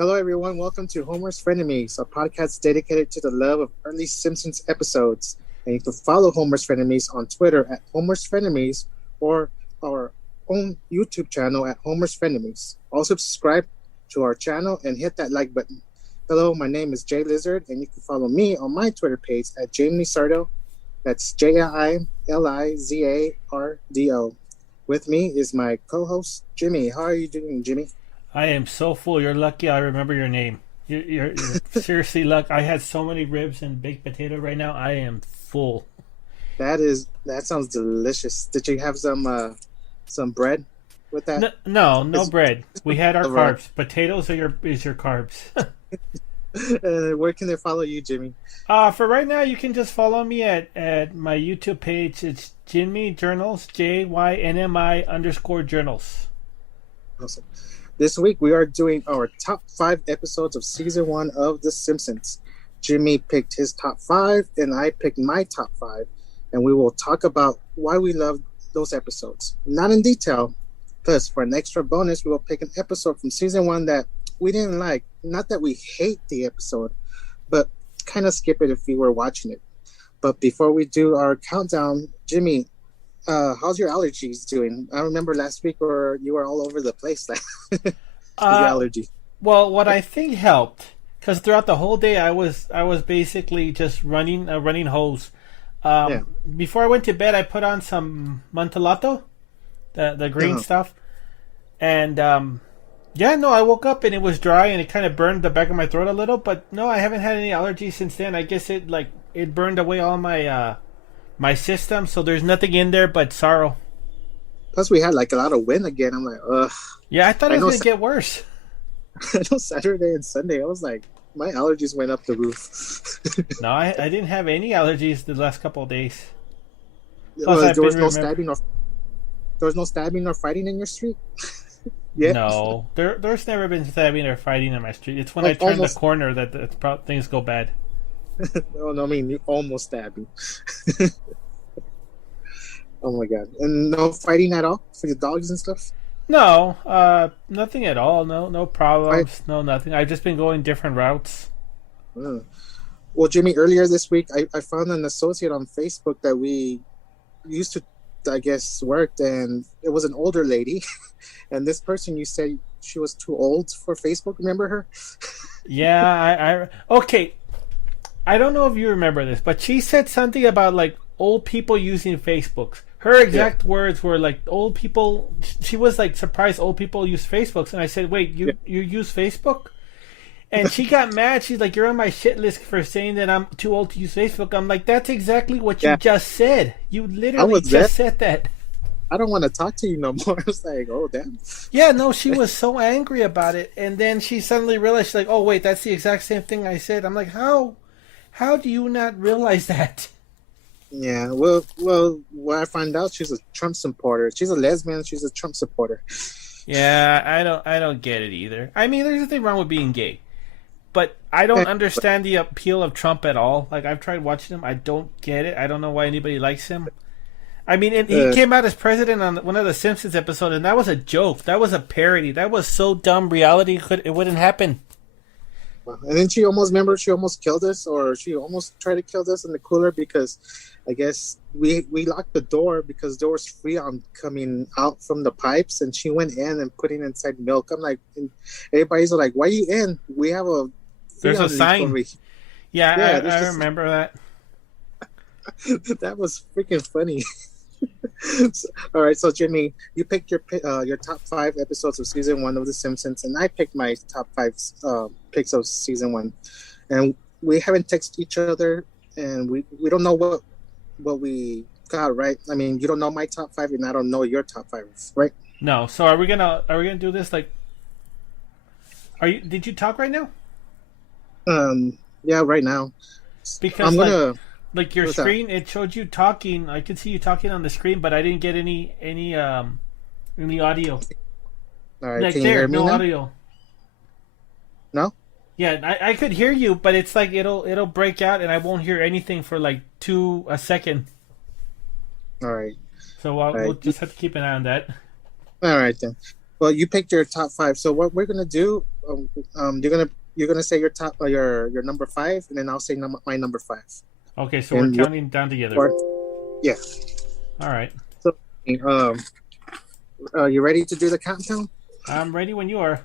Hello, everyone. Welcome to Homer's Frenemies, a podcast dedicated to the love of early Simpsons episodes. And you can follow Homer's Frenemies on Twitter at Homer's Frenemies or our own YouTube channel at Homer's Frenemies. Also, subscribe to our channel and hit that like button. Hello, my name is Jay Lizard, and you can follow me on my Twitter page at Jamie Sardo. That's JILIZARDO. With me is my co-host Jimmy. How are you doing, Jimmy? I am so full. You're lucky I remember your name. You're seriously lucky. I had so many ribs and baked potato right now. I am full. That sounds delicious. Did you have some bread with that? No, no, no It's bread. We had our right. carbs. Potatoes are your carbs. Where can they follow you, Jimmy? For right now, you can just follow me at my YouTube page. It's Jimmy Journals, JYNMI_journals. Awesome. This week we are doing our top 5 episodes of season 1 of The Simpsons. Jimmy picked his top 5, and I picked my top 5, and we will talk about why we love those episodes. Not in detail, plus for an extra bonus, we will pick an episode from season 1 that we didn't like. Not that we hate the episode, but kind of skip it if we were watching it. But before we do our countdown, Jimmy, how's your allergies doing? I remember last week where you were all over the place with your Uh, allergy. well, what I think helped, because throughout the whole day I was basically just running a running hose. Yeah. Before I went to bed, I put on some Montelato, the green Uh-huh. stuff, and yeah, no, I woke up and it was dry and it kind of burned the back of my throat a little, but no, I haven't had any allergies since then. I guess it burned away all my system, so there's nothing in there but sorrow. Plus, we had like a lot of wind again. I'm like, ugh. Yeah, I thought I it know, was gonna get worse. I know Saturday and Sunday, I was like, my allergies went up the roof. No, I didn't have any allergies the last couple of days. Plus, There I've been was no remember. stabbing or fighting in your street. Yeah, No, there's never been stabbing or fighting in my street. It's when I like turn the almost. corner that things go bad. Oh no, I mean you almost stabbed me. Oh my god! And no fighting at all for your dogs and stuff. No, nothing at all. No Right? problems. No nothing. I've just been going different routes. Uh. Well, Jimmy, earlier this week, I found an associate on Facebook that we used to, I guess, worked, and it was an older lady. And this person, you said she was too old for Facebook. Remember her? Yeah, okay. I don't know if you remember this, but she said something about like old people using Facebooks. Her Yeah, exact words were like old people. She was like surprised old people use Facebooks, and I said, "Wait, yeah. you use Facebook?" And she got mad. She's like, "You're on my shit list for saying that I'm too old to use Facebook." I'm like, "That's exactly what you Yeah. just said. You I literally was there. just said that." I don't want to talk to you no more. I was like, oh damn. Yeah, no, she was so angry about it, and then she suddenly realized, she's like, "Oh wait, that's the exact same thing I said." I'm like, "How? How do you not realize that?" Yeah. When I find out she's a Trump supporter. She's a lesbian. She's a Trump supporter. Yeah, I don't get it either. I mean, there's nothing wrong with being gay, but I don't And, understand the appeal of Trump at all. Like I've tried watching him, I don't get it. I don't know why anybody likes him. I mean, and he uh, came out as president on one of the Simpsons episodes, and that was a joke. That was a parody. That was so dumb. Reality it wouldn't happen. and then she almost killed us, or she almost tried to kill us in the cooler because I guess we locked the door because there was freon coming out from the pipes, and she went in and putting inside milk. I'm like, and everybody's like, "Why are you in? We have a There's a freon leak over sign. here." Yeah, Yeah, there's I just remember that. that was freaking funny. All right, so Jimmy, you picked your top 5 episodes of season 1 of The Simpsons, and I picked my top 5 picks of season 1, and we haven't texted each other, and we don't know what we got right. I mean, you don't know my top 5, and I don't know your top 5, right? No, so are we gonna do this like? Are you? Did you talk right now? Yeah, right now I'm Because gonna. like your What's that? screen, it showed you talking. I could see you talking on the screen, but I didn't get any audio. All right, Like can you there, hear me no now? audio. No. Yeah, I could hear you, but it's like it'll break out, and I won't hear anything for like a second. All right. So All we'll right. just have to keep an eye on that. All right then. Well, you picked your top five. So what we're gonna do? You're gonna say your top, your number five, and then I'll say my number five. Okay, so we're And counting down together. or, yeah. All right. So, you ready to do the countdown? I'm ready when you are.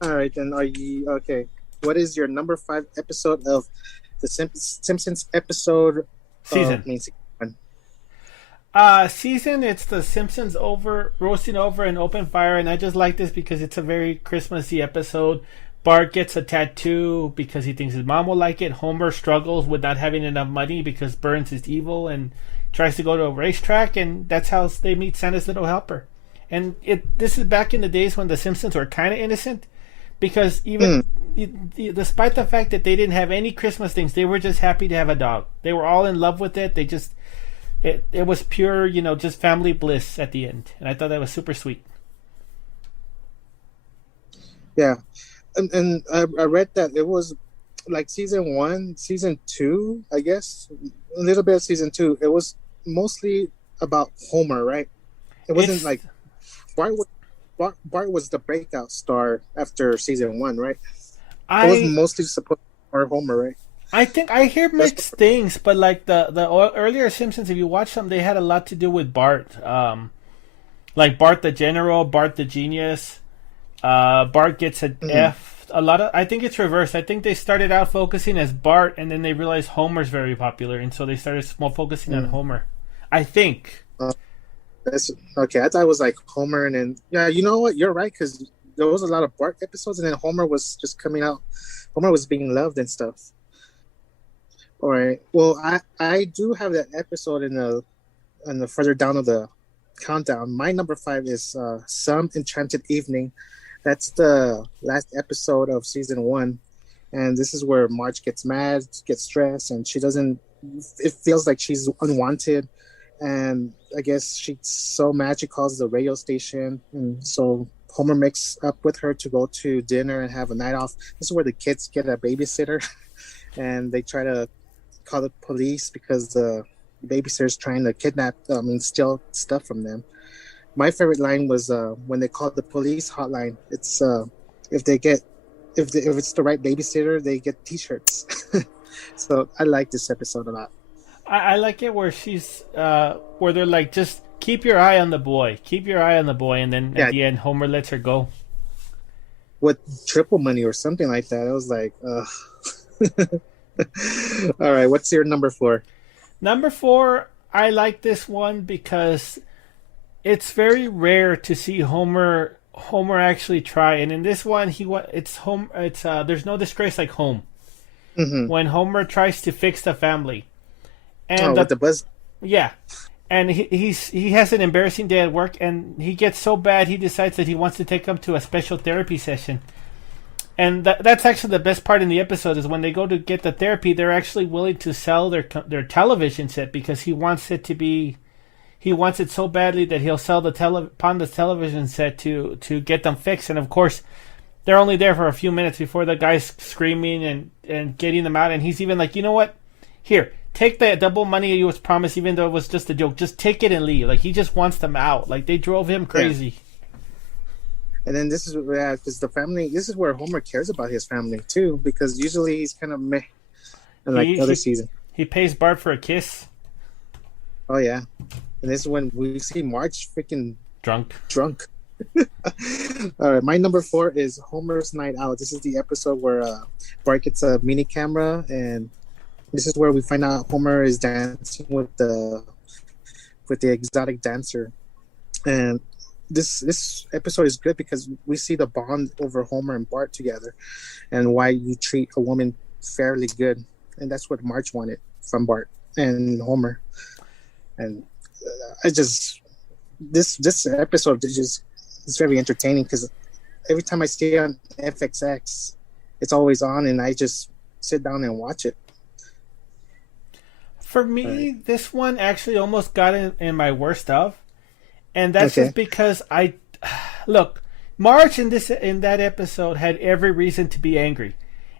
All right, then. Are you okay? What is your number five episode of the Simpsons episode? Season. Season one? Season, it's the Simpsons roasting over an open fire, and I just like this because it's a very Christmassy episode. Bart gets a tattoo because he thinks his mom will like it. Homer struggles with not having enough money because Burns is evil and tries to go to a racetrack, and that's how they meet Santa's little helper. And this is back in the days when the Simpsons were kind of innocent, because even despite the fact that they didn't have any Christmas things, they were just happy to have a dog. They were all in love with it. It was pure, just family bliss at the end, and I thought that was super sweet. Yeah, and I read that it was like season one, season two, I guess, a little bit of season two. It was mostly about Homer, right? It wasn't like Bart. Bart was the breakout star after season one, right? It was mostly supposed to be Homer, right? I think I hear mixed things, but like the earlier Simpsons, if you watch them, they had a lot to do with Bart. Like Bart the General, Bart the Genius. Bart gets an F. I think it's reversed. I think they started out focusing as Bart, and then they realized Homer's very popular, and so they started more focusing on Homer. I think. That's okay. I thought it was like Homer, and then you know what? You're right, because there was a lot of Bart episodes, and then Homer was just coming out. Homer was being loved and stuff. All right. Well, I do have that episode in the further down of the countdown. My number five is Some Enchanted Evening. That's the last episode of season one, and this is where Marge gets mad, gets stressed, and she doesn't. It feels like she's unwanted, and I guess she's so mad she calls the radio station, and so Homer makes up with her to go to dinner and have a night off. This is where the kids get a babysitter, and they try to call the police because the babysitter's trying to steal stuff from them. My favorite line was when they called the police hotline. It's if it's the right babysitter, they get T-shirts. So I like this episode a lot. I like it where where they're like, just keep your eye on the boy, and then at the end, Homer lets her go with triple money or something like that. I was like, all right, what's your number four? Number four, I like this one because it's very rare to see Homer actually try, and in this one, there's no disgrace like home. Mm-hmm. When Homer tries to fix the family, and with the buzz, and he has an embarrassing day at work, and he gets so bad he decides that he wants to take him to a special therapy session. And that's actually the best part in the episode is when they go to get the therapy, they're actually willing to sell their television set because he wants it so badly that he'll sell the television set to get them fixed. And of course, they're only there for a few minutes before the guy's screaming and getting them out. And he's even like, you know what? Here, take the double money you was promised, even though it was just a joke. Just take it and leave. Like, he just wants them out. Like, they drove him crazy. Yeah. And then this is because the family. This is where Homer cares about his family too, because usually he's kind of meh. In other season, he pays Bart for a kiss. Oh yeah, and this is when we see Marge freaking drunk. All right, my number four is Homer's Night Out. This is the episode where Bart gets a mini camera, and this is where we find out Homer is dancing with the exotic dancer, and this episode is good because we see the bond over Homer and Bart together, and why you treat a woman fairly good, and that's what Marge wanted from Bart and Homer. And this episode is very entertaining because every time I see it on FXX, it's always on, and I just sit down and watch it. For me, this one actually almost got in my worst of. And that's just because Marge in that episode had every reason to be angry,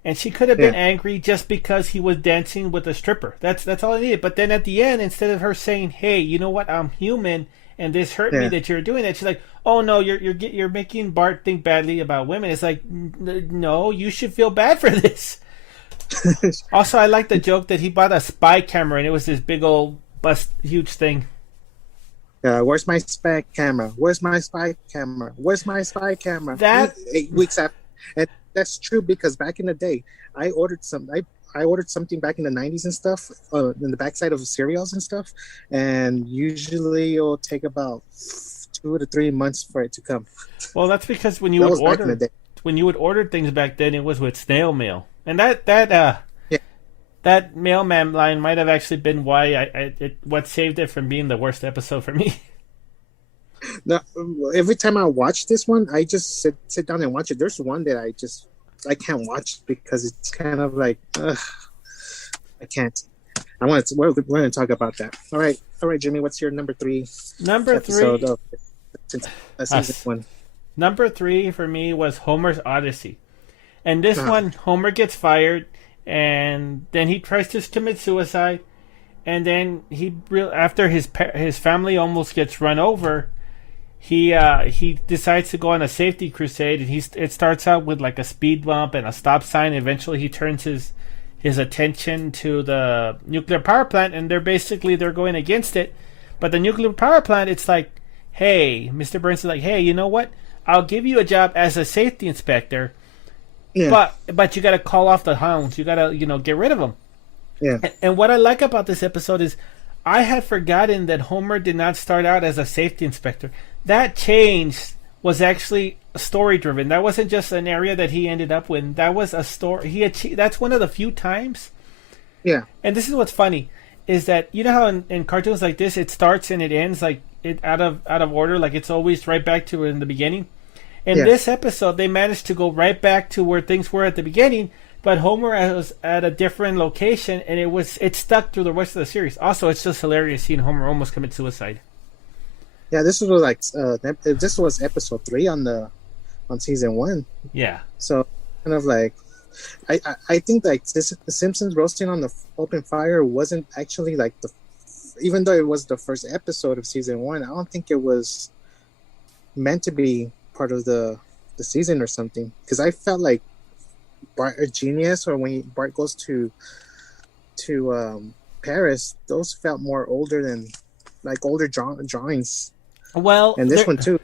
and she could have been angry just because he was dancing with a stripper. That's all I needed. But then at the end, instead of her saying, "Hey, you know what? I'm human, and this hurt me Yeah. that you're doing it. She's like, oh no, you're making Bart think badly about women. It's like, no, you should feel bad for this. Also, I like the joke that he bought a spy camera and it was this big old huge thing. Where's my spy camera? Where's my spy camera? Where's my spy camera? That 8 weeks after, and that's true because back in the day, I ordered some. I ordered something back in the 90s and stuff, in the backside of cereals and stuff, and usually it'll take about 2 to 3 months for it to come. Well, that's because when That you would was back in the order day. when you would order things back then, it was with snail mail, and that Yeah. that mailman line might have actually been why what saved it from being the worst episode for me. Now, every time I watch this one, I just sit down and watch it. There's one that I can't watch because it's kind of like, I can't. We're going to talk about that. All right, Jimmy. What's your number 3? Number 3, of season 1? number 3 for me was Homer's Odyssey, and this one, Homer gets fired, and then he tries to commit suicide, and then after his family almost gets run over. He decides to go on a safety crusade, and it starts out with like a speed bump and a stop sign. Eventually, he turns his attention to the nuclear power plant, and they're going against it. But the nuclear power plant, it's like, hey, Mr. Burns is like, hey, you know what? I'll give you a job as a safety inspector, Yeah. but you got to call off the hounds. You got to get rid of them. Yeah. And what I like about this episode is I had forgotten that Homer did not start out as a safety inspector. That change was actually story driven. That wasn't just an area that he ended up with. That was a story he achieved. That's one of the few times. Yeah. And this is what's funny is that you know how in cartoons like this it starts and it ends like it out of order, like it's always right back to in the beginning. In this episode, they managed to go right back to where things were at the beginning, but Homer was at a different location, and it stuck through the rest of the series. Also, it's just hilarious seeing Homer almost commit suicide. Yeah, this was this was episode 3 on season 1. Yeah. So kind of like, I think like the Simpsons roasting on the open fire wasn't actually like even though it was the first episode of season 1, I don't think it was meant to be part of the season or something. Because I felt like Bart a genius, or when Bart goes to Paris, those felt more older than like older drawings. Well, and this one too.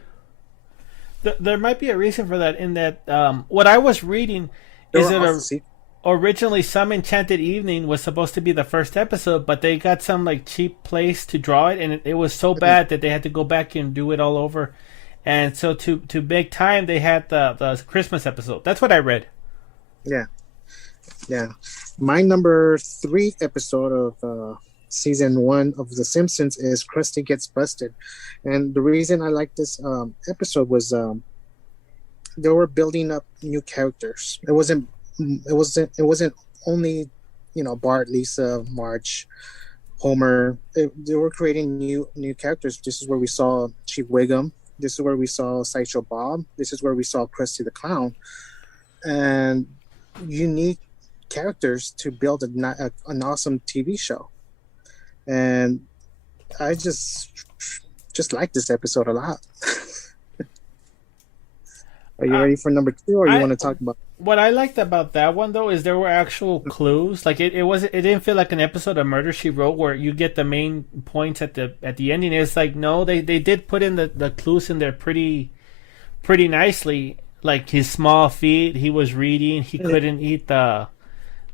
There might be a reason for that. In that, what I was reading is that originally Some Enchanted Evening was supposed to be the first episode, but they got some like cheap place to draw it, and it was so bad that they had to go back and do it all over. And so to make time, they had the Christmas episode. That's what I read. Yeah. My number 3 episode of season 1 of The Simpsons is Krusty Gets Busted, and the reason I like this episode was they were building up new characters. It wasn't only Bart, Lisa, Marge, Homer. They were creating new characters. This is where we saw Chief Wiggum. This is where we saw Sideshow Bob. This is where we saw Krusty the Clown, and unique characters to build an awesome TV show. And I just like this episode a lot. Are you ready for number 2, or you want to talk about? What I liked about that one though is there were actual clues. Like it didn't feel like an episode of Murder She Wrote where you get the main points at the ending. It's like no, they did put in the clues in there pretty nicely. Like his small feet, he was reading. He couldn't eat the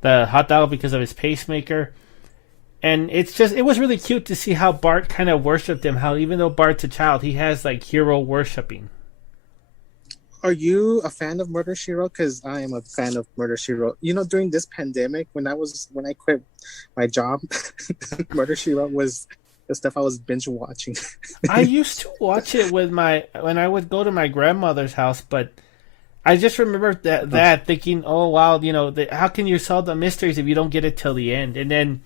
hot dog because of his pacemaker. And it was really cute to see how Bart kind of worshipped him. How even though Bart's a child, he has like hero worshipping. Are you a fan of Murder She Wrote? Because I am a fan of Murder She Wrote. During this pandemic, when I quit my job, Murder She Wrote was the stuff I was binge watching. I used to watch it when I would go to my grandmother's house, but I just remember that thinking, oh wow, how can you solve the mysteries if you don't get it till the end? And then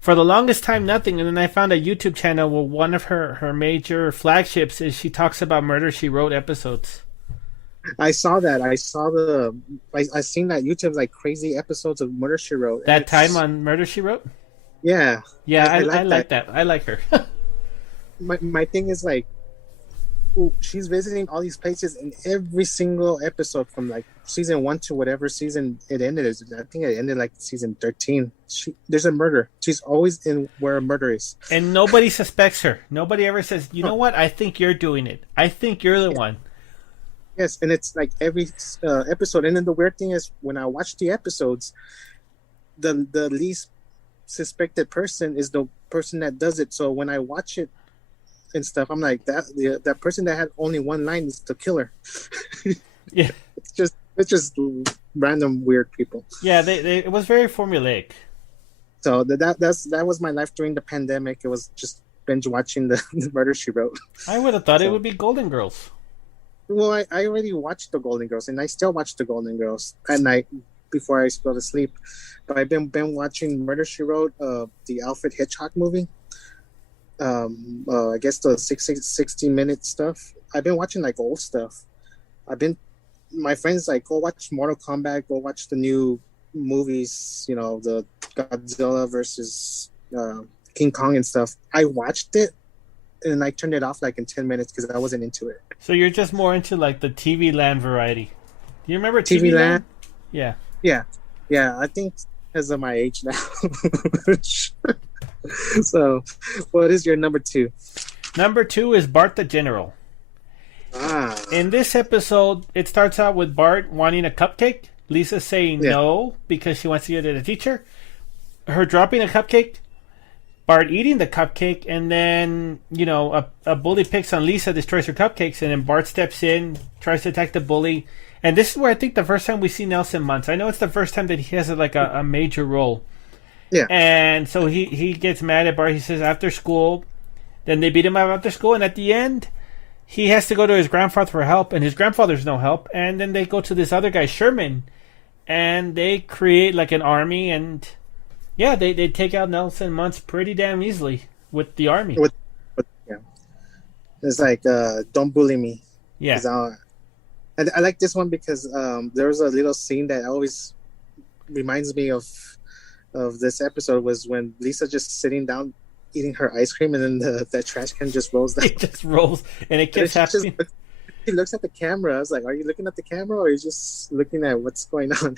for the longest time, nothing. And then I found a YouTube channel where one of her major flagships is she talks about Murder She Wrote episodes. I saw that. I seen that YouTube like crazy episodes of Murder She Wrote. That time on Murder She Wrote? Yeah. Yeah, I like that. I like her. my thing is like, ooh, she's visiting all these places in every single episode from like season 1 to whatever season it ended. I think it ended like season 13. There's a murder. She's always in where a murder is. And nobody suspects her. Nobody ever says, you know Oh, what? I think you're doing it. I think you're the one. yes, and it's like every episode. And then the weird thing is when I watch the episodes, the least suspected person is the person that does it. So when I watch it and stuff, I'm like that person that had only one line is the killer. Yeah. It's just random weird people. Yeah, it was very formulaic. So that was my life during the pandemic. It was just binge watching the Murder She Wrote. I would have thought it So, would be Golden Girls. well, I already watched the Golden Girls, and I still watch the Golden Girls at night before I go to sleep. But I've been watching Murder She Wrote, the Alfred Hitchcock movie. I guess the 60-minute stuff. I've been watching like old stuff. My friends like, go watch Mortal Kombat, go watch the new movies, the Godzilla versus King Kong and stuff. I watched it and I turned it off like in 10 minutes because I wasn't into it. So you're just more into like the TV Land variety. Do you remember TV TV Land? Land? Yeah. Yeah, I think because of my age now. So, what is your number 2? Number 2 is Bart the General. Ah, In this episode, it starts out with Bart wanting a cupcake. Lisa saying yeah. no because she wants to get it to the teacher. Her dropping a cupcake. Bart eating the cupcake, and then, a bully picks on Lisa, destroys her cupcakes, and then Bart steps in, tries to attack the bully. And this is where I think the first time we see Nelson Muntz. I know it's the first time that he has like a major role. Yeah. And so he gets mad at Bart. He says after school, then they beat him up after school, and at the end, he has to go to his grandfather for help, and his grandfather's no help. And then they go to this other guy, Sherman, and they create like an army, and yeah, they take out Nelson Muntz pretty damn easily with the army. Yeah. It's like, don't bully me. Yeah. And I like this one because there's a little scene that always reminds me of this episode was when Lisa just sitting down eating her ice cream and then that trash can just rolls down. It just rolls, and it keeps happening. He looks at the camera. I was like, are you looking at the camera or are you just looking at what's going on?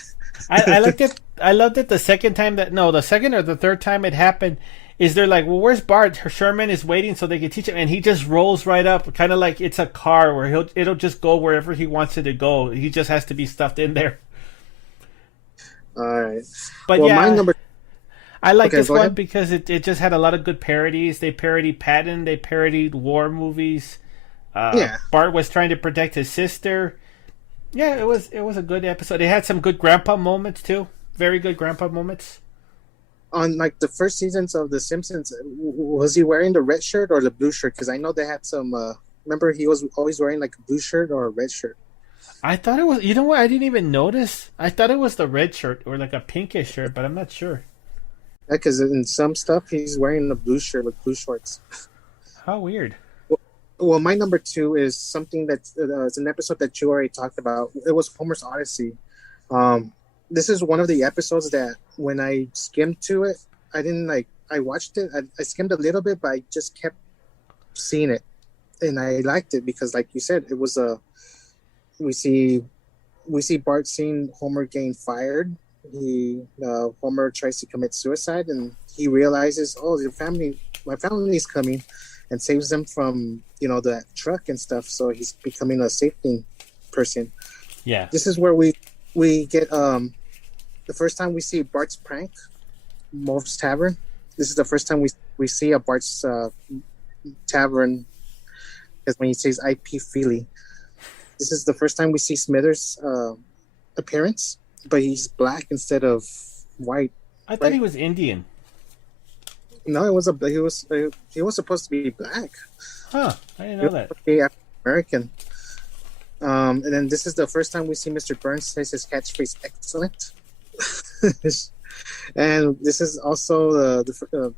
I liked it. I loved it the second time the second or the third time it happened. Is they're like, well, where's Bart? Sherman is waiting so they can teach him, and he just rolls right up, kind of like it's a car where it'll just go wherever he wants it to go. He just has to be stuffed in there. All right. But well, yeah, my number. I like Okay, this go one ahead. because it just had a lot of good parodies. They parodied Patton. They parodied war movies. Yeah. Bart was trying to protect his sister. Yeah, it was a good episode. It had some good grandpa moments too. Very good grandpa moments. On like the first seasons of The Simpsons, was he wearing the red shirt or the blue shirt? Because I know they had some. Remember, he was always wearing like a blue shirt or a red shirt. I thought it was. You know what? I didn't even notice. I thought it was the red shirt or like a pinkish shirt, but I'm not sure. Yeah, because in some stuff he's wearing a blue shirt with blue shorts. How weird. Well, my number 2 is something that's it's an episode that you already talked about. It was Homer's Odyssey. This is one of the episodes that when I skimmed to it, I didn't like. I watched it. I skimmed a little bit, but I just kept seeing it, and I liked it because, like you said, it was we see Bart seeing Homer getting fired. Homer tries to commit suicide, and he realizes, oh, my family's coming, and saves them from that truck and stuff. So he's becoming a safety person. Yeah. This is where we get the first time we see Bart's prank, Moe's Tavern. This is the first time we see a Bart's Tavern, because when he says "IP Feely," this is the first time we see Smithers' appearance, but he's black instead of white. I thought he was Indian. No, he was supposed to be black. Huh? I didn't know that. African American. And then this is the first time we see Mr. Burns says his catchphrase "excellent," and this is also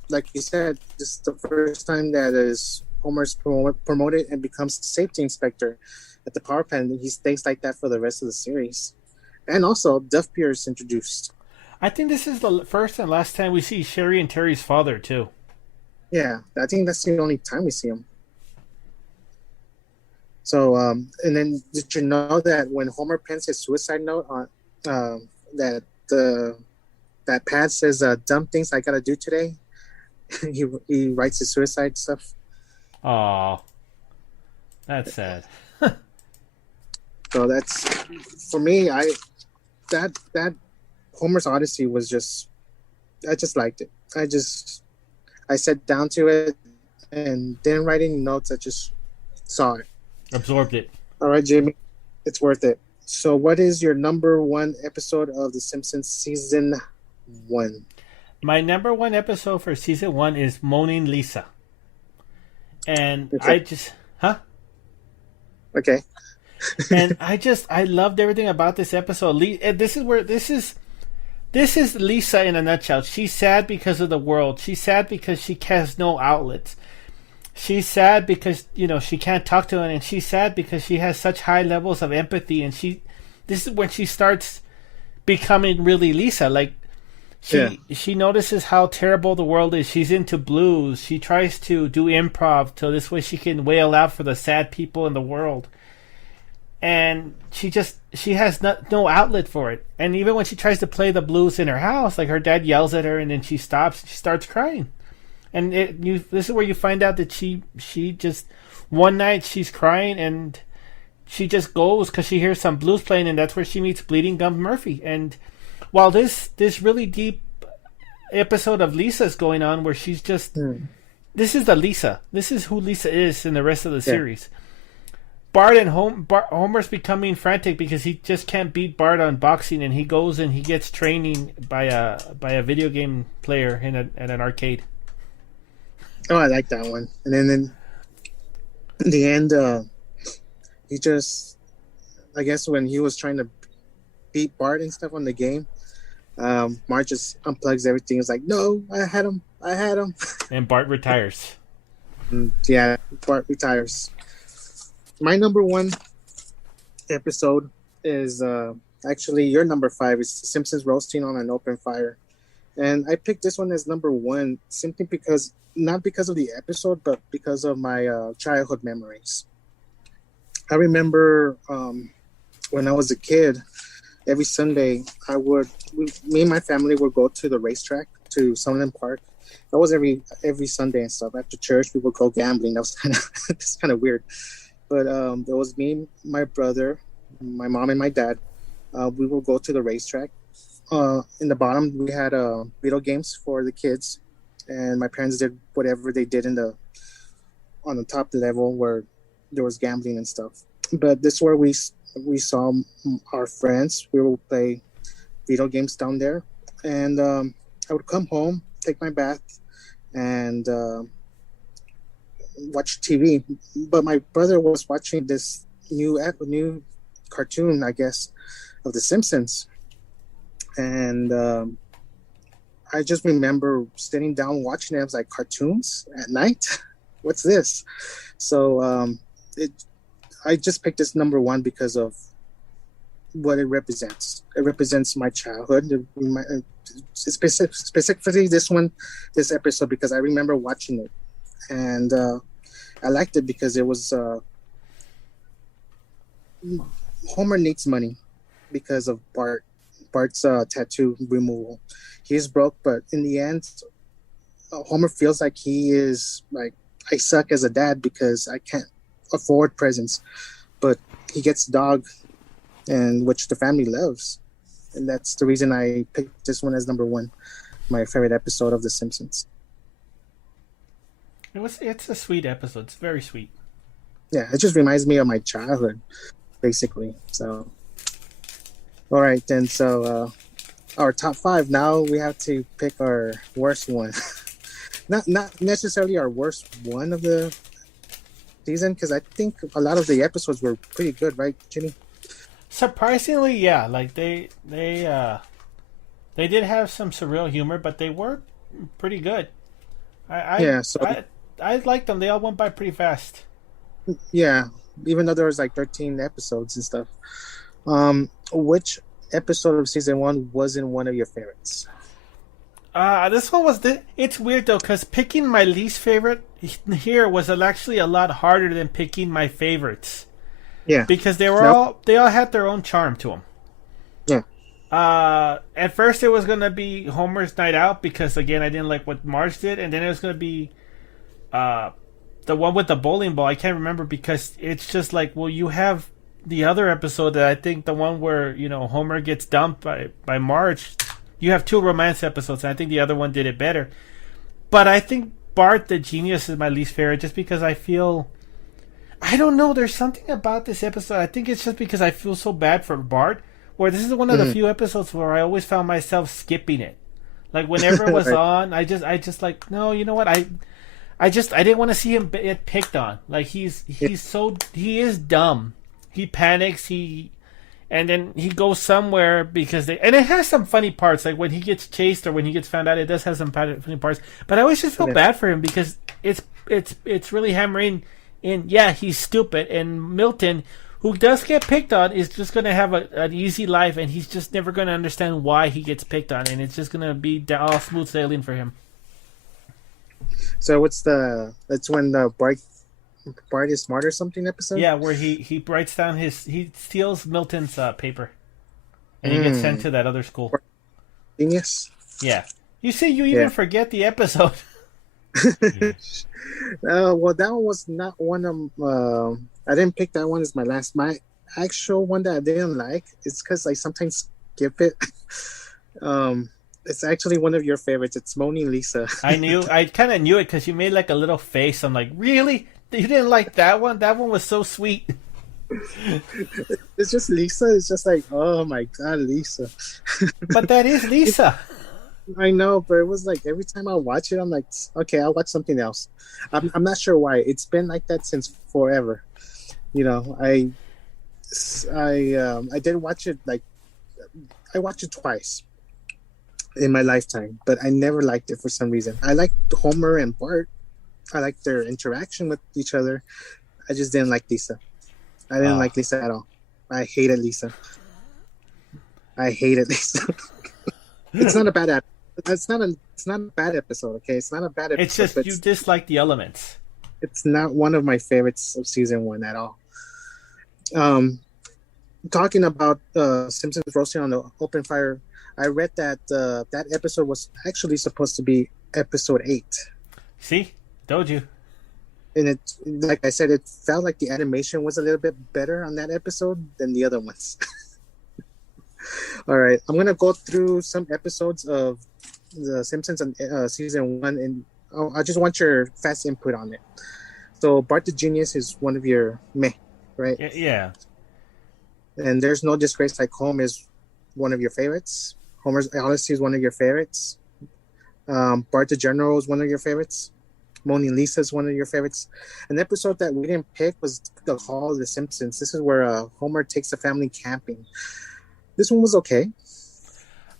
like you said, this is the first time that is Homer's promoted and becomes safety inspector at the power plant. He stays like that for the rest of the series, and also Duff Beer is introduced. I think this is the first and last time we see Sherry and Terry's father too. Yeah, I think that's the only time we see him. So, and then did you know that when Homer pens his suicide note on that the that pad says "dumb things I gotta do today," he writes his suicide stuff. Oh, that's sad. So that's for me. That Homer's Odyssey was just I just liked it. I sat down to it and didn't write any notes. I just saw it. Absorbed it. All right, Jamie, it's worth it. So, what is your number one episode of The Simpsons season one? My number one episode for season one is Moaning Lisa. And Okay. I just, huh? Okay. And I loved everything about this episode. This is Lisa in a nutshell. She's sad because of the world. She's sad because she has no outlets. She's sad because she can't talk to anyone, and she's sad because she has such high levels of empathy. And this is when she starts becoming really Lisa. Like Yeah. she notices how terrible the world is. She's into blues. She tries to do improv so this way she can wail out for the sad people in the world. And she has no outlet for it. And even when she tries to play the blues in her house, like her dad yells at her, and then she stops. She starts crying. And this is where you find out that she just one night she's crying and she just goes because she hears some blues playing, and that's where she meets Bleeding Gum Murphy. And while this really deep episode of Lisa's going on, where she's just this is the Lisa. This is who Lisa is in the rest of the Yeah. series. Homer's becoming frantic because he just can't beat Bart on boxing, and he goes and he gets training by a video game player at an arcade. Oh, I like that one. And then in the end, he just, I guess, when he was trying to beat Bart and stuff on the game, Marge just unplugs everything. It's like, no, I had him. I had him. And Bart retires. And yeah, Bart retires. My number one episode is actually your number five. It's The Simpsons roasting on an open fire. And I picked this one as number one simply because, not because of the episode, but because of my childhood memories. I remember when I was a kid, every Sunday, me and my family would go to the racetrack, to Sunland Park. That was every Sunday and stuff. After church, we would go gambling. That was it's kind of weird. But there was me, my brother, my mom, and my dad. We would go to the racetrack. In the bottom, we had video games for the kids, and my parents did whatever they did on the top level where there was gambling and stuff. But this is where we saw our friends. We would play video games down there, and I would come home, take my bath, and watch TV. But my brother was watching this new cartoon, I guess, of The Simpsons. And I just remember sitting down watching it. I was like, cartoons at night? What's this? So I just picked this number one because of what it represents. It represents my childhood. Specifically this episode, because I remember watching it. And I liked it because it was Homer needs money because of Bart's tattoo removal. He's broke, but in the end, Homer feels like he is like, I suck as a dad because I can't afford presents, but he gets a dog, and which the family loves, and that's the reason I picked this one as number one, my favorite episode of The Simpsons. It's a sweet episode. It's very sweet. Yeah, it just reminds me of my childhood, basically. So, all right then. So, our top five. Now we have to pick our worst one. Not necessarily our worst one of the season, because I think a lot of the episodes were pretty good, right, Jimmy? Surprisingly, yeah. Like they did have some surreal humor, but they were pretty good. Yeah. So I liked them. They all went by pretty fast. yeah, even though there was like 13 episodes and stuff. Which episode of season one wasn't one of your favorites? This one was it's weird though, because picking my least favorite here was actually a lot harder than picking my favorites. Yeah. because they were Nope. they all had their own charm to them. Yeah. At first it was gonna be Homer's night out because again I didn't like what Marge did, and then it was gonna be uh the one with the bowling ball. I can't remember because it's just like, well, you have the other episode that I think the one where Homer gets dumped by Marge. You have two romance episodes, and I think the other one did it better. But I think Bart the Genius is my least favorite, just because I don't know. There's something about this episode. I think it's just because I feel so bad for Bart. Where this is one of the few episodes where I always found myself skipping it. Like whenever it was Right. on, I just like, no, you know what? I didn't want to see him get picked on. Like he is dumb. He panics. And then he goes somewhere and it has some funny parts. Like when he gets chased or when he gets found out, it does have some funny parts. But I always just feel Yeah. bad for him because it's really hammering in. Yeah, he's stupid, and Milton, who does get picked on, is just going to have an easy life, and he's just never going to understand why he gets picked on, and it's just going to be all smooth sailing for him. So that's when the Bart is smart or something episode? Yeah, where he writes down he steals Milton's paper, and he gets sent to that other school. Genius. Yeah. You see, you even Yeah. forget the episode. Well, that one was not one of. I didn't pick that one as my last. My actual one that I didn't like is because I sometimes skip it. It's actually one of your favorites. It's Moni and Lisa. I kind of knew it because you made like a little face. I'm like, really? You didn't like that one? That one was so sweet. It's just Lisa. It's just like, oh my god, Lisa. But that is Lisa. I know, but it was like every time I watch it, I'm like, okay, I'll watch something else. I'm not sure why. It's been like that since forever. I did watch it I watched it twice in my lifetime, but I never liked it for some reason. I liked Homer and Bart. I liked their interaction with each other. I just didn't like Lisa. I didn't like Lisa at all. I hated Lisa. It's not a bad it's not a bad episode, okay? It's not a bad episode. It's just you dislike the elements. It's not one of my favorites of season 1 at all. Talking about Simpsons roasting on the open fire, I read that that episode was actually supposed to be episode 8. See? Told you. And it, like I said, it felt like the animation was a little bit better on that episode than the other ones. All right, I'm gonna go through some episodes of the Simpsons in season 1, and I just want your fast input on it. So Bart the Genius is one of your meh, right? Yeah. And There's No Disgrace Like Home is one of your favorites. Homer's Honesty is one of your favorites. Bart the General is one of your favorites. Moni and Lisa is one of your favorites. An episode that we didn't pick was The Hall of the Simpsons. This is where Homer takes the family camping. This one was okay.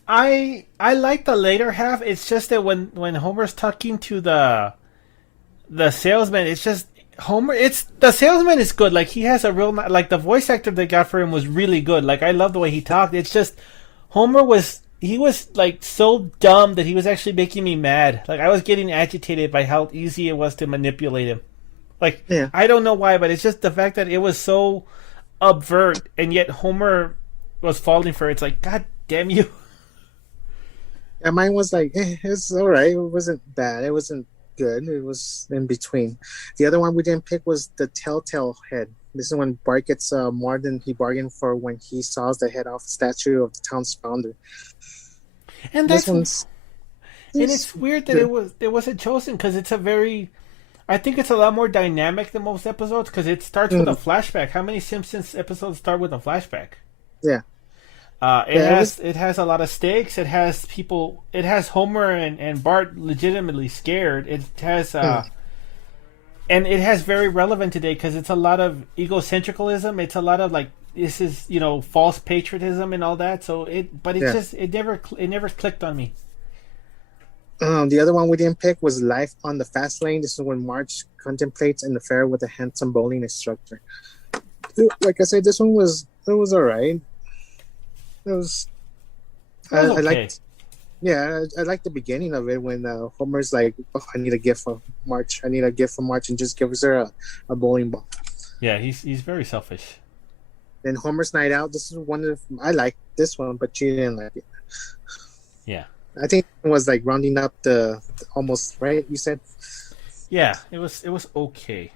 I like the later half. It's just that when Homer's talking to the salesman, it's just Homer. It's the salesman is good. Like he has a real like the voice actor they got for him was really good. Like I love the way he talked. It's just Homer was like so dumb that he was actually making me mad. Like I was getting agitated by how easy it was to manipulate him. Like Yeah. I don't know why, but it's just the fact that it was so absurd, and yet Homer was falling for it. It's like, God damn you. Yeah, mine was like, it's all right. It wasn't bad. It wasn't good. It was in between. The other one we didn't pick was The Telltale Head. This is when Bart gets more than he bargained for when he saws the head off the statue of the town's founder. And This that's one's... and it's weird that it wasn't chosen because it's a very, I think it's a lot more dynamic than most episodes because it starts with a flashback. How many Simpsons episodes start with a flashback? Yeah. It has a lot of stakes. It has people. It has Homer and Bart legitimately scared. It has and it has very relevant today because it's a lot of egocentricalism. It's a lot of like this is false patriotism and all that. So it never clicked on me. The other one we didn't pick was Life on the Fast Lane. This is when Marge contemplates an affair with a handsome bowling instructor. Like I said, this one was all right. It was. I liked. Yeah, I liked the beginning of it when Homer's like, "Oh, I need a gift for Marge. I need a gift for Marge," and just gives her a bowling ball. Yeah, he's very selfish. Then Homer's Night Out. This is one of I like this one, but you didn't like it. Yeah. I think it was like rounding up the almost right. You said. Yeah, it was okay.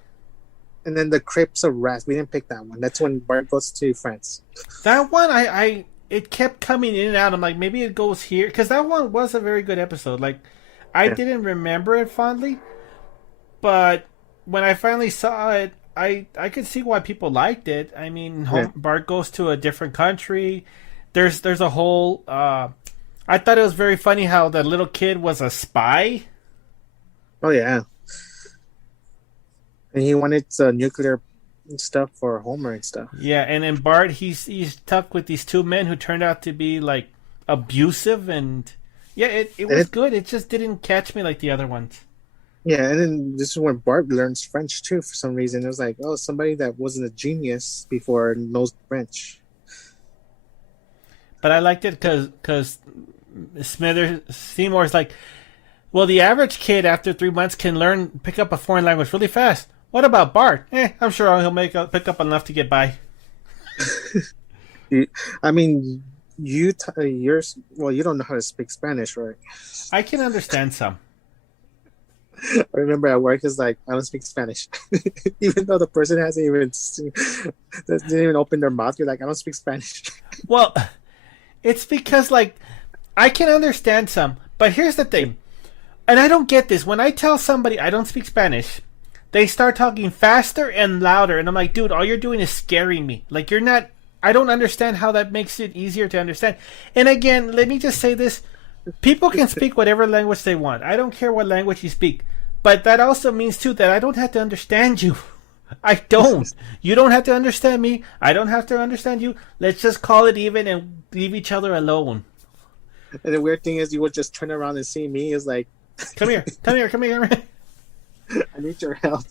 And then the Crips of Rats. We didn't pick that one. That's when Bart goes to France. That one, I it kept coming in and out. I'm like, maybe it goes here because that one was a very good episode. Like, I Yeah. didn't remember it fondly, but when I finally saw it, I could see why people liked it. I mean, Yeah. Bart goes to a different country. There's a whole. I thought it was very funny how the little kid was a spy. Oh yeah. And he wanted nuclear stuff for Homer and stuff. Yeah, and then Bart, he's stuck with these two men who turned out to be like abusive, and yeah, it And was good. It just didn't catch me like the other ones. yeah, and then this is when Bart learns French too for some reason. It was like, oh, somebody that wasn't a genius before knows French. But I liked it because Smithers Seymour's like, well, the average kid after 3 months can pick up a foreign language really fast. What about Bart? I'm sure he'll pick up enough to get by. I mean, you don't know how to speak Spanish, right? I can understand some. I remember at work, it's like I don't speak Spanish, even though the person doesn't even open their mouth. You're like, I don't speak Spanish. Well, it's because like I can understand some, but here's the thing, and I don't get this. When I tell somebody I don't speak Spanish, they start talking faster and louder, and I'm like, dude, all you're doing is scaring me. Like you're not. I don't understand how that makes it easier to understand. And again, let me just say this. People can speak whatever language they want. I don't care what language you speak. But that also means, too, that I don't have to understand you. I don't. You don't have to understand me. I don't have to understand you. Let's just call it even and leave each other alone. And the weird thing is, you would just turn around and see me. Is like, Come here. Come here. Come here. I need your help.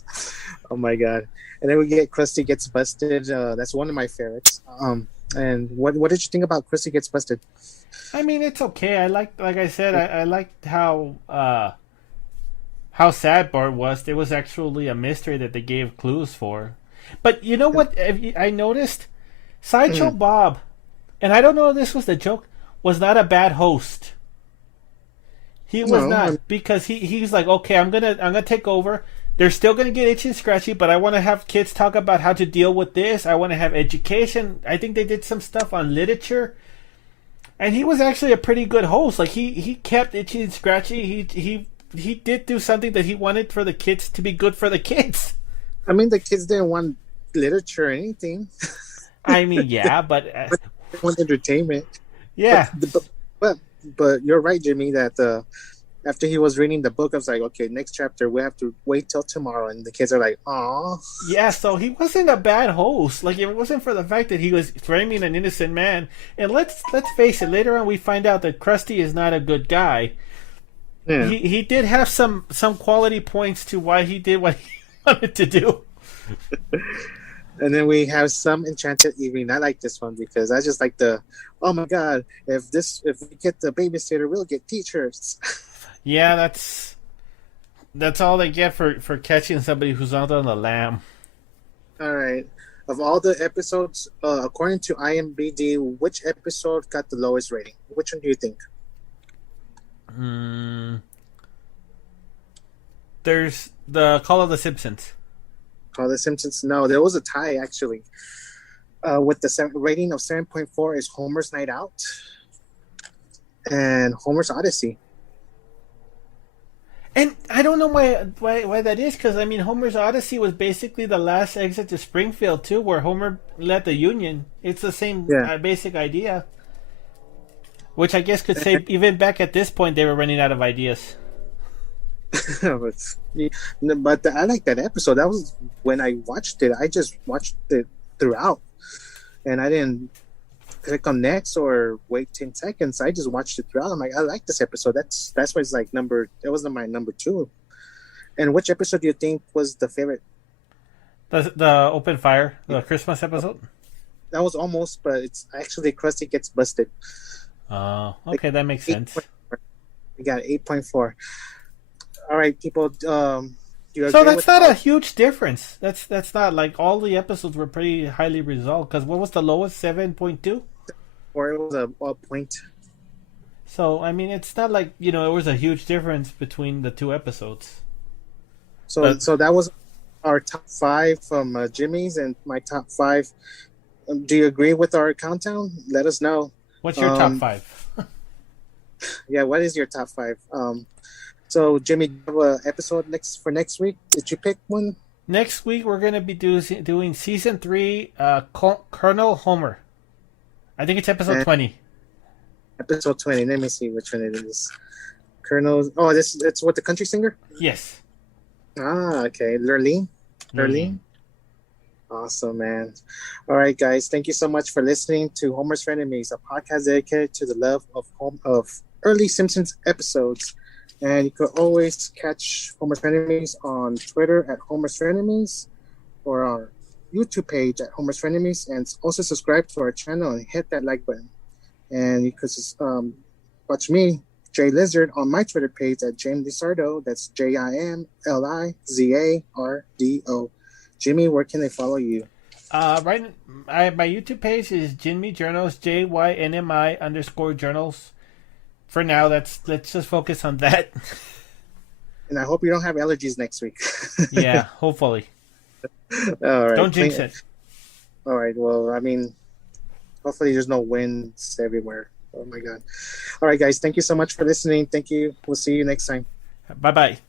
Oh my god! And then we get Krusty Gets Busted. That's one of my favorites. And what did you think about Krusty Gets Busted? I mean, it's okay. Like I said, I liked how sad Bart was. There was actually a mystery that they gave clues for. But you know what I noticed? Sideshow Bob, and I don't know if this was the joke, was not a bad host. He was No, not, because he's like, okay, I'm gonna take over. They're still gonna get itchy and scratchy, but I want to have kids talk about how to deal with this. I want to have education. I think they did some stuff on literature, and he was actually a pretty good host. Like he kept itchy and scratchy. He did do something that he wanted for the kids to be good for the kids. I mean, the kids didn't want literature or anything. I mean, yeah, but They want entertainment. yeah, But you're right, Jimmy. That after he was reading the book, I was like, okay, next chapter we have to wait till tomorrow, and the kids are like, "Aw." yeah. So he wasn't a bad host. Like if it wasn't for the fact that he was framing an innocent man, and let's face it, later on we find out that Krusty is not a good guy. Yeah. He did have some quality points to why he did what he wanted to do. And then we have Some Enchanted Evening. I like this one because I just like oh my god, if we get the babysitter, we'll get teachers. Yeah, that's all they get for catching somebody who's not on the lam. All right. Of all the episodes, according to IMDb, which episode got the lowest rating? Which one do you think? There's the Call of the Simpsons. Oh, The Simpsons. No, there was a tie actually. With the rating of 7.4 is Homer's Night Out and Homer's Odyssey. And I don't know why that is, because I mean Homer's Odyssey was basically the last exit to Springfield too, where Homer led the Union. It's the same basic idea, which I guess could say even back at this point they were running out of ideas. But I like that episode. That was when I watched it. I just watched it throughout, and I didn't click on next or wait 10 seconds. I just watched it throughout. I'm like, I like this episode. That's why it's like that was my number 2. And which episode do you think was the favorite? The open fire, the Christmas episode. That was almost, but it's actually Krusty Gets Busted. Oh, okay, that makes sense. We got 8.4. All right, people. Do you So agree that's with not a our, huge difference. That's not like all the episodes were pretty highly resolved. Because what was the lowest? 7.2. or it was a point? So I mean, it's not like it was a huge difference between the two episodes. So But so that was our top five from Jimmy's and my top five. Do you agree with our countdown? Let us know. what's your top Um, five? yeah, what is your top five? So Jimmy, do you have an episode next week? Did you pick one? Next week we're gonna be doing season 3, Colonel Homer. I think it's episode And 20. episode 20. Let me see which one it is. Colonel. Oh, this it's what the country singer. Yes. Ah, okay. Lurleen. Lurleen. Awesome, man. All right, guys. Thank you so much for listening to Homer's Frenemies, a podcast dedicated to the love of early Simpsons episodes. And you could always catch Homer's Frenemies on Twitter at Homer's Frenemies or our YouTube page at Homer's Frenemies. And also subscribe to our channel and hit that like button. And you could watch me, Jay Lizard, on my Twitter page at James Lizardo. That's JimLizardo. Jimmy, where can they follow you? My YouTube page is Jimmy Journals, JYNMI_journals. For now, let's just focus on that. And I hope you don't have allergies next week. Yeah, hopefully. All right. Don't jinx it. All right. Well, I mean, hopefully there's no winds everywhere. Oh my God. All right, guys. Thank you so much for listening. Thank you. We'll see you next time. Bye bye.